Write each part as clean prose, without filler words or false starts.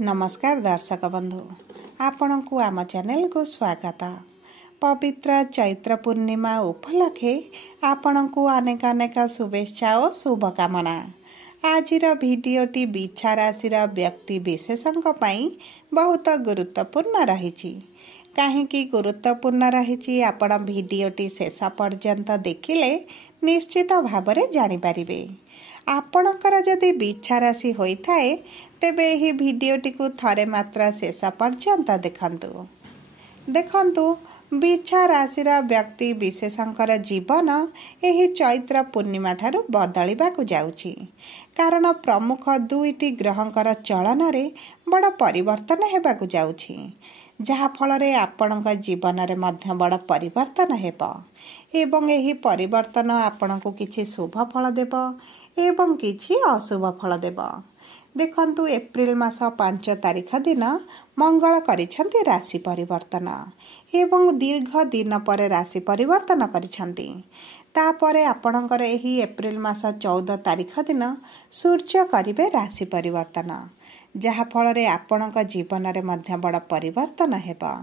नमस्कार दर्शक बंधु आपण को आम चैनल को स्वागत। पवित्र चैत्र पूर्णिमा उपलक्षे आपण को अनेक अनेक शुभेच्छा और शुभकामना। आजिर भिडियोटी बिछा राशि व्यक्ति विशेषों बहुत गुरुत्वपूर्ण रही। कहीं गुरुत्वपूर्ण रही आपण भिडियोटी शेष पर्यंत देखिले निश्चित भाव में जानीपारे। आपणकर जदि बिछा राशि होता है तेबे यही भिडियोटी को थरे मात्रा शेष पर्यंत देखंतु बिछा राशि व्यक्ति विशेषकर जीवन यही चैत्र पूर्णिमा ठारू बदलिबाकु जाउछि। कारण प्रमुख दुईटी ग्रहंकर चलन रे बड़ परिवर्तन हेबाकु जाउछि, जहा फल रे आपणक जीवन रे मध्य बड़ परिवर्तन हेबो एवं यही परिवर्तन आपणको किछि शुभ फल देबो एवं किछि अशुभ फल देबो। देखंतु एप्रिल मास 5 तारिख दिन मंगल करिछंती राशि परिवर्तन एवं दीर्घ दिन पर राशि परिवर्तन करिछंती। तापरे आपणकर एही एप्रिल मास 14 तारिख दिन सूर्य करिवे राशि परिवर्तन, जहा फल रे आपणक जीवन रे मध्य बड़ परिवर्तन हेबो।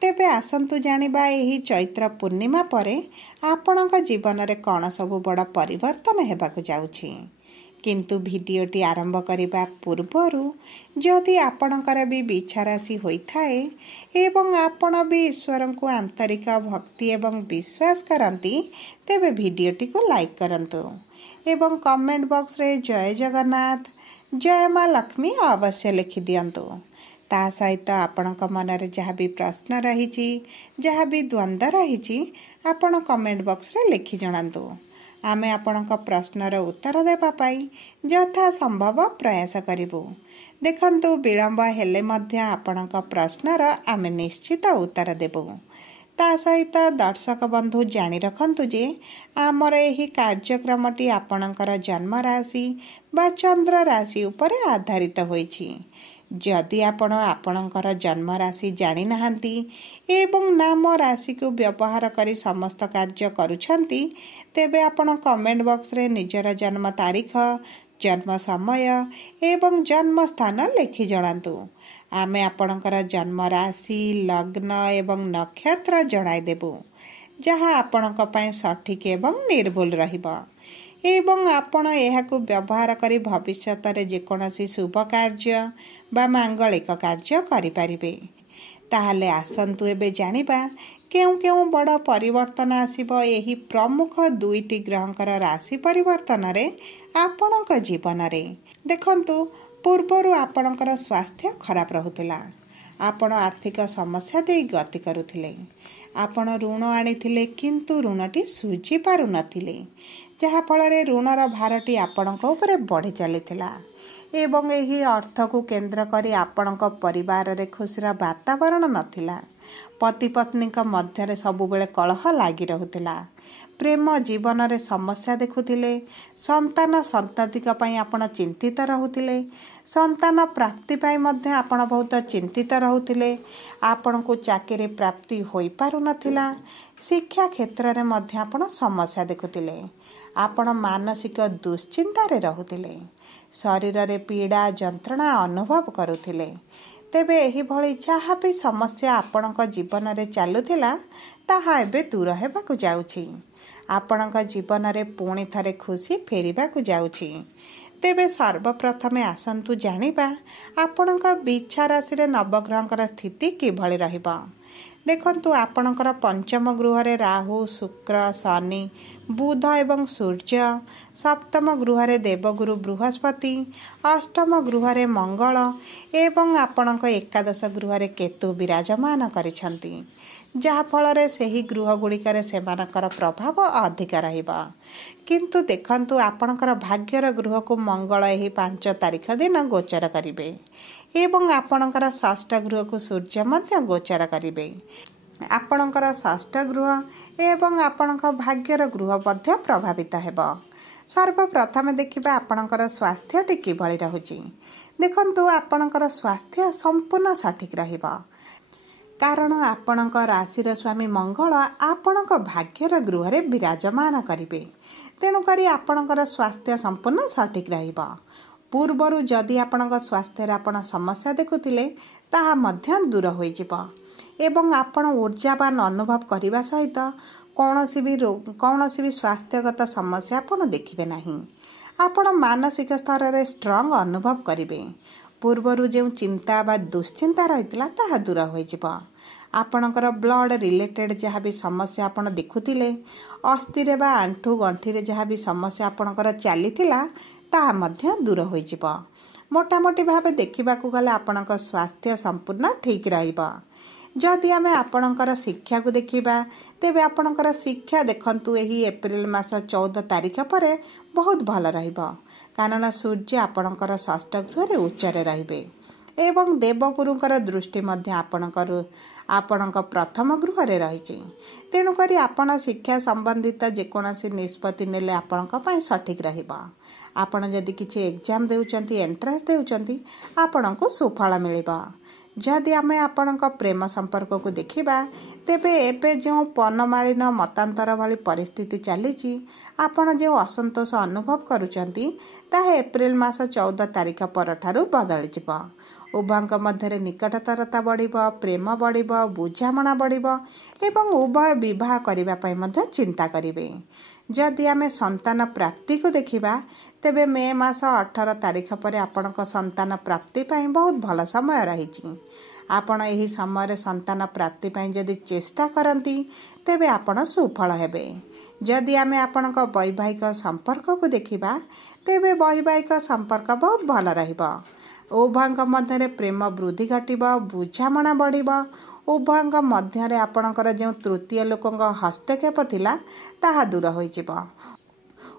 तेबे आसंतु जानिबा एही चैत्र पूर्णिमा परे आपणक जीवन रे कोन सब बड़ परिवर्तन हेबाकु जाउछि। किंतु भिडियोटी आरंभ करिबा पूर्वरु जदि आपणकर भी बिछा राशि होइथाए एवं आपण भी ईश्वर को आंतरिक भक्ति एवं विश्वास करती तेबे भिडियोटी को लाइक करंतु एवं कमेंट बॉक्स रे जय जगन्नाथ जय मां लक्ष्मी अवश्य लिखि दियंतु। ता सहित आपणक मन रे जहा भी प्रश्न रही जहा भी द्वंद्व रही आपण कमेंट बॉक्स रे लिखि जणांतु। आमे आपणक प्रश्नर उत्तर देबा पाई यथा संभव प्रयास करिबु। देखंतु विलंब हेले मध्य आपणक प्रश्नर आमे निश्चित उत्तर देबु। ता सहित दर्शक बंधु जानी रखंतु जे आमर एही कार्यक्रमटी आपणकर जन्म राशि बा चंद्र राशि उपरे आधारित होईछि। जदि आपण आपणकर जन्म राशि जानी नाहंती एवं नाम राशि को व्यवहार करी समस्त कार्य करूछंती तेबे आपण कमेंट बॉक्स रे निजर जन्म तारीख जन्म समय एवं जन्म स्थान लिखि जणांतु। आमे आपणकर जन्म राशि लग्न एवं नक्षत्र जणाई देबु, जहा आपणक पय सठिक एवं निर्भुल रहिबो एवं आपण एहाकु व्यवहार करी भविष्यत रे जेकोनसी शुभ कार्य बा मांगलिक कार्य करि परिबे। ताहले आसंतु एबे जानिबा केउ केउ बड़ परिवर्तन आसीबो एही प्रमुख दुईटी ग्रहंकर राशि परिवर्तन रे आपणक जीवन रे। देखंतु पूर्वरु आपणकर स्वास्थ्य खराब रहुतिला, आपण आर्थिक समस्या दे गति करुथिले, आपण ऋण आनिथिले किंतु ऋणटी सुझी पारु नथिले, जहा फल रे ऋणर भारटी आपणक उपरे बढ़ी चलीथिला एवं एही अर्थ को केंद्र करी आपणक परिवार रे खुशीर वातावरण नथिला। पति पत्नी मध्य रे सबु बेले कलह लागी रहुतिला, प्रेम जीवन रे समस्या देखुथिले, संतान संततिक पई आपण चिंतित रहुथिले, संतान प्राप्ति पई मध्य आपण बहुत चिंतित रहुथिले, आपण को चाकरी प्राप्ति होई पारु नथिला, शिक्षा क्षेत्र रे मध्य आपण समस्या देखुथिले, आपण मानसिक दुश्चिंता रे रहुथिले, शरीर रे पीड़ा जंत्रणा अनुभव करुथिले। तेबे एही भली जहा भी समस्या आपणक जीवन रे चालुथिला ताहा एबे दूर हेबाकु जाउछि। आपणक जीवन रे पुणी थरे खुशी फेरिबाकु जाउछि। तेबे सर्वप्रथमे आसंतु जानिबा आपणक बिछा राशि रे नवग्रहंकर स्थिति किभଳି रहिबा। देखंतु आपणकर पंचम गृह रे राहु शुक्र शनि बुध एवं सूर्य, सप्तम गृह रे देवगुरु बृहस्पति, अष्टम गृह रे मंगल एवं आपणक एकादश गृह रे केतु विराजमान करिछंती, जहा फल रे सेही गृह गुड़िकर सेमानकर प्रभाव अधिक रहिबा। किंतु देखंतु आपणकर भाग्यर गृह को मंगल एही 5 तारिख दिन गोचर करिवे एवं आपणकर षष्ठ गृह को सूर्य मध्य गोचर करिवे। आपणकर षष्ठ गृह एवं आपणक भाग्यर गृह मध्य प्रभावित हेबो। सर्वप्रथमे देखिबा आपणकर स्वास्थ्य किभଳି रहुची। देखंतु आपणकर स्वास्थ्य संपूर्ण सठिक रहिबो, कारण आपणक राशिर स्वामी मंगल आपणक भाग्यर गृह रे विराजमान करिवे, तेणु करी आपणकर स्वास्थ्य संपूर्ण सठिक रहिबो। ପୂର୍ବରୁ ଯଦି ଆପଣଙ୍କ ସ୍ୱାସ୍ଥ୍ୟରେ ଆପଣ ସମସ୍ୟା ଦେଖୁଥିଲେ ତାହା ମଧ୍ୟ ଦୂର ହୋଇଯିବ ଏବଂ ଆପଣ ଊର୍ଜାବାନ ଅନୁଭବ କରିବା ସହିତ କୌଣସି ବି ସ୍ୱାସ୍ଥ୍ୟଗତ ସମସ୍ୟା ଆପଣ ଦେଖିବେ ନାହିଁ। ଆପଣ ମାନସିକ ସ୍ତରରେ ଷ୍ଟ୍ରଙ୍ଗ ଅନୁଭବ କରିବେ। ପୂର୍ବରୁ ଯେଉଁ ଚିନ୍ତା ବା ଦୁଶ୍ଚିନ୍ତା ରହିଥିଲା ତାହା ଦୂର ହୋଇଯିବ। ଆପଣଙ୍କର ବ୍ଲଡ଼ ରିଲେଟେଡ୍ ଯାହା ବି ସମସ୍ୟା ଆପଣ ଦେଖୁଥିଲେ, ଅସ୍ଥିରେ ବା ଆଣ୍ଠୁ ଗଣ୍ଠିରେ ଯାହା ବି ସମସ୍ୟା ଆପଣଙ୍କର ଚାଲିଥିଲା ତାହା ମଧ୍ୟ ଦୂର ହୋଇଯିବ। ମୋଟାମୋଟି ଭାବେ ଦେଖିବାକୁ ଗଲେ ଆପଣଙ୍କ ସ୍ୱାସ୍ଥ୍ୟ ସମ୍ପୂର୍ଣ୍ଣ ଠିକ୍ ରହିବ। ଯଦି ଆମେ ଆପଣଙ୍କର ଶିକ୍ଷାକୁ ଦେଖିବା ତେବେ ଆପଣଙ୍କର ଶିକ୍ଷା ଦେଖନ୍ତୁ ଏହି ଏପ୍ରିଲ ମାସ 14 ତାରିଖ ପରେ ବହୁତ ଭଲ ରହିବ। କାରଣ ସୂର୍ଯ୍ୟ ଆପଣଙ୍କର ଷଷ୍ଠ ଗୃହରେ ଉଚ୍ଚରେ ରହିବେ ଏବଂ ଦେବଗୁରୁଙ୍କର ଦୃଷ୍ଟି ମଧ୍ୟ ଆପଣଙ୍କ ପ୍ରଥମ ଗୃହରେ ରହିଛି। ତେଣୁକରି ଆପଣ ଶିକ୍ଷା ସମ୍ବନ୍ଧିତ ଯେକୌଣସି ନିଷ୍ପତ୍ତି ନେଲେ ଆପଣଙ୍କ ପାଇଁ ସଠିକ୍ ରହିବ। ଆପଣ ଯଦି କିଛି ଏକ୍ଜାମ ଦେଉଛନ୍ତି, ଏଣ୍ଟ୍ରାନ୍ସ ଦେଉଛନ୍ତି, ଆପଣଙ୍କୁ ସୁଫଳ ମିଳିବ। ଯଦି ଆମେ ଆପଣଙ୍କ ପ୍ରେମ ସମ୍ପର୍କକୁ ଦେଖିବା ତେବେ ଏବେ ଯେଉଁ ପନମାଳିନ ମତାନ୍ତର ଭଳି ପରିସ୍ଥିତି ଚାଲିଛି, ଆପଣ ଯେଉଁ ଅସନ୍ତୋଷ ଅନୁଭବ କରୁଛନ୍ତି ତାହା ଏପ୍ରିଲ ମାସ 14 ତାରିଖ ପରଠାରୁ ବଦଳିଯିବ। ଉଭୟଙ୍କ ମଧ୍ୟରେ ନିକଟତରତା ବଢ଼ିବ, ପ୍ରେମ ବଢ଼ିବ, ବୁଝାମଣା ବଢ଼ିବ ଏବଂ ଉଭୟ ବିବାହ କରିବା ପାଇଁ ମଧ୍ୟ ଚିନ୍ତା କରିବେ। ଯଦି ଆମେ ସନ୍ତାନ ପ୍ରାପ୍ତିକୁ ଦେଖିବା ତେବେ ମେ ମାସ 18 ତାରିଖ ପରେ ଆପଣଙ୍କ ସନ୍ତାନ ପ୍ରାପ୍ତି ପାଇଁ ବହୁତ ଭଲ ସମୟ ରହିଛି। ଆପଣ ଏହି ସମୟରେ ସନ୍ତାନ ପ୍ରାପ୍ତି ପାଇଁ ଯଦି ଚେଷ୍ଟା କରନ୍ତି ତେବେ ଆପଣ ସୁଫଳ ହେବେ। ଯଦି ଆମେ ଆପଣଙ୍କ ବୈବାହିକ ସମ୍ପର୍କକୁ ଦେଖିବା ତେବେ ବୈବାହିକ ସମ୍ପର୍କ ବହୁତ ଭଲ ରହିବ। ଉଭୟଙ୍କ ମଧ୍ୟରେ ପ୍ରେମ ବୃଦ୍ଧି ଘଟିବ, ବୁଝାମଣା ବଢ଼ିବ। ଉଭୟଙ୍କ ମଧ୍ୟରେ ଆପଣଙ୍କର ଯେଉଁ ତୃତୀୟ ଲୋକଙ୍କ ହସ୍ତକ୍ଷେପ ଥିଲା ତାହା ଦୂର ହୋଇଯିବ।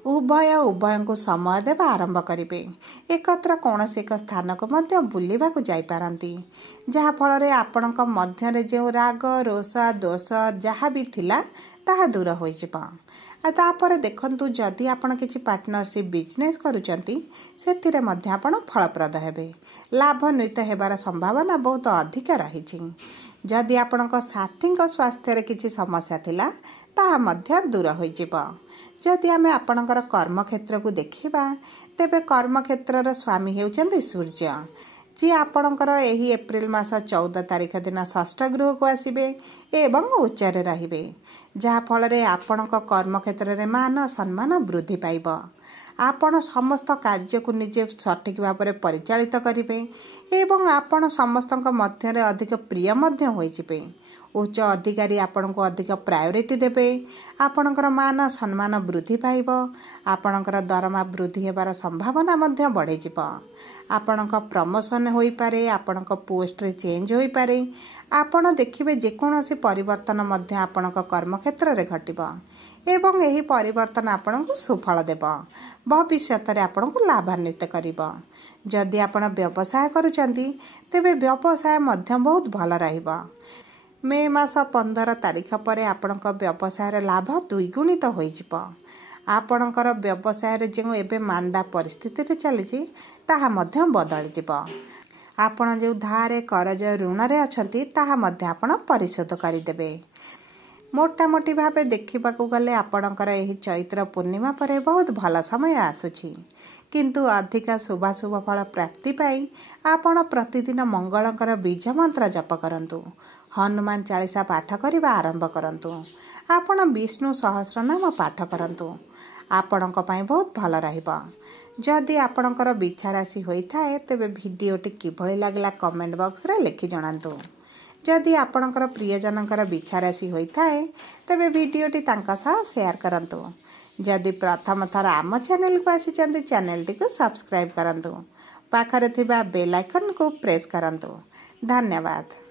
ଉଭୟଙ୍କୁ ସମୟ ଦେବା ଆରମ୍ଭ କରିବେ। ଏକତ୍ର କୌଣସି ଏକ ସ୍ଥାନକୁ ମଧ୍ୟ ବୁଲିବାକୁ ଯାଇପାରନ୍ତି, ଯାହାଫଳରେ ଆପଣଙ୍କ ମଧ୍ୟରେ ଯେଉଁ ରାଗ, ରୋଷ, ଦୋଷ ଯାହା ବି ଥିଲା ତାହା ଦୂର ହୋଇଯିବ। ତାପରେ ଦେଖନ୍ତୁ, ଯଦି ଆପଣ କିଛି ପାର୍ଟନରସିପ୍ ବିଜନେସ୍ କରୁଛନ୍ତି ସେଥିରେ ମଧ୍ୟ ଆପଣ ଫଳପ୍ରଦ ହେବେ। ଲାଭାନ୍ୱିତ ହେବାର ସମ୍ଭାବନା ବହୁତ ଅଧିକ ରହିଛି। ଯଦି ଆପଣଙ୍କ ସାଥୀଙ୍କ ସ୍ୱାସ୍ଥ୍ୟରେ କିଛି ସମସ୍ୟା ଥିଲା ତାହା ମଧ୍ୟ ଦୂର ହୋଇଯିବ। ଯଦି ଆମେ ଆପଣଙ୍କର କର୍ମକ୍ଷେତ୍ରକୁ ଦେଖିବା ତେବେ କର୍ମକ୍ଷେତ୍ରର ସ୍ୱାମୀ ହେଉଛନ୍ତି ସୂର୍ଯ୍ୟ, ଯିଏ ଆପଣଙ୍କର ଏହି ଏପ୍ରିଲ ମାସ 14 ତାରିଖ ଦିନ ଷଷ୍ଠ ଗୃହକୁ ଆସିବେ ଏବଂ ଉଚ୍ଚରେ ରହିବେ, ଯାହାଫଳରେ ଆପଣଙ୍କ କର୍ମକ୍ଷେତ୍ରରେ ମାନ ସମ୍ମାନ ବୃଦ୍ଧି ପାଇବ। ଆପଣ ସମସ୍ତ କାର୍ଯ୍ୟକୁ ନିଜେ ସଠିକ୍ ଭାବରେ ପରିଚାଳିତ କରିବେ ଏବଂ ଆପଣ ସମସ୍ତଙ୍କ ମଧ୍ୟରେ ଅଧିକ ପ୍ରିୟ ମଧ୍ୟ ହୋଇଯିବେ। ଉଚ୍ଚ ଅଧିକାରୀ ଆପଣଙ୍କୁ ଅଧିକ ପ୍ରାୟୋରିଟି ଦେବେ। ଆପଣଙ୍କର ମାନ ସମ୍ମାନ ବୃଦ୍ଧି ପାଇବ। ଆପଣଙ୍କର ଦରମା ବୃଦ୍ଧି ହେବାର ସମ୍ଭାବନା ମଧ୍ୟ ବଢ଼ିଯିବ। ଆପଣଙ୍କ ପ୍ରମୋସନ୍ ହୋଇପାରେ, ଆପଣଙ୍କ ପୋଷ୍ଟରେ ଚେଞ୍ଜ ହୋଇପାରେ। ଆପଣ ଦେଖିବେ ଯେକୌଣସି ପରିବର୍ତ୍ତନ ମଧ୍ୟ ଆପଣଙ୍କ କର୍ମକ୍ଷେତ୍ରରେ ଘଟିବ ଏବଂ ଏହି ପରିବର୍ତ୍ତନ ଆପଣଙ୍କୁ ସୁଫଳ ଦେବ, ଭବିଷ୍ୟତରେ ଆପଣଙ୍କୁ ଲାଭାନ୍ୱିତ କରିବ। ଯଦି ଆପଣ ବ୍ୟବସାୟ କରୁଛନ୍ତି ତେବେ ବ୍ୟବସାୟ ମଧ୍ୟ ବହୁତ ଭଲ ରହିବ। ମେ ମାସ 15 ତାରିଖ ପରେ ଆପଣଙ୍କ ବ୍ୟବସାୟର ଲାଭ ଦ୍ୱିଗୁଣିତ ହୋଇଯିବ। ଆପଣଙ୍କର ବ୍ୟବସାୟରେ ଯେଉଁ ଏବେ ମାନ୍ଦା ପରିସ୍ଥିତିରେ ଚାଲିଛି ତାହା ମଧ୍ୟ ବଦଳିଯିବ। ଆପଣ ଯେଉଁ ଧାର, କରଜ, ଋଣରେ ଅଛନ୍ତି ତାହା ମଧ୍ୟ ଆପଣ ପରିଶୋଧ କରିଦେବେ। ମୋଟାମୋଟି ଭାବେ ଦେଖିବାକୁ ଗଲେ ଆପଣଙ୍କର ଏହି ଚୈତ୍ର ପୂର୍ଣ୍ଣିମା ପରେ ବହୁତ ଭଲ ସମୟ ଆସୁଛି। କିନ୍ତୁ ଅଧିକ ଶୁଭାଶୁଭ ଫଳ ପ୍ରାପ୍ତି ପାଇଁ ଆପଣ ପ୍ରତିଦିନ ମଙ୍ଗଳଙ୍କର ବୀଜ ମନ୍ତ୍ର ଜପ କରନ୍ତୁ। ହନୁମାନ ଚାଳିଶା ପାଠ କରିବା ଆରମ୍ଭ କରନ୍ତୁ। ଆପଣ ବିଷ୍ଣୁ ସହସ୍ରନାମ ପାଠ କରନ୍ତୁ। ଆପଣଙ୍କ ପାଇଁ ବହୁତ ଭଲ ରହିବ। ଯଦି ଆପଣଙ୍କର ବିଛା ରାଶି ହୋଇଥାଏ ତେବେ ଭିଡ଼ିଓଟି କିଭଳି ଲାଗିଲା କମେଣ୍ଟ ବକ୍ସରେ ଲେଖି ଜଣାନ୍ତୁ। ଯଦି ଆପଣଙ୍କର ପ୍ରିୟଜନଙ୍କର ବିଛା ରାଶି ହୋଇଥାଏ ତେବେ ଭିଡ଼ିଓଟି ତାଙ୍କ ସହ ସେୟାର କରନ୍ତୁ। ଯଦି ପ୍ରଥମ ଥର ଆମ ଚ୍ୟାନେଲକୁ ଆସିଛନ୍ତି ଚ୍ୟାନେଲଟିକୁ ସବସ୍କ୍ରାଇବ୍ କରନ୍ତୁ। ପାଖରେ ଥିବା ବେଲ୍ ଆଇକନ୍କୁ ପ୍ରେସ୍ କରନ୍ତୁ। ଧନ୍ୟବାଦ।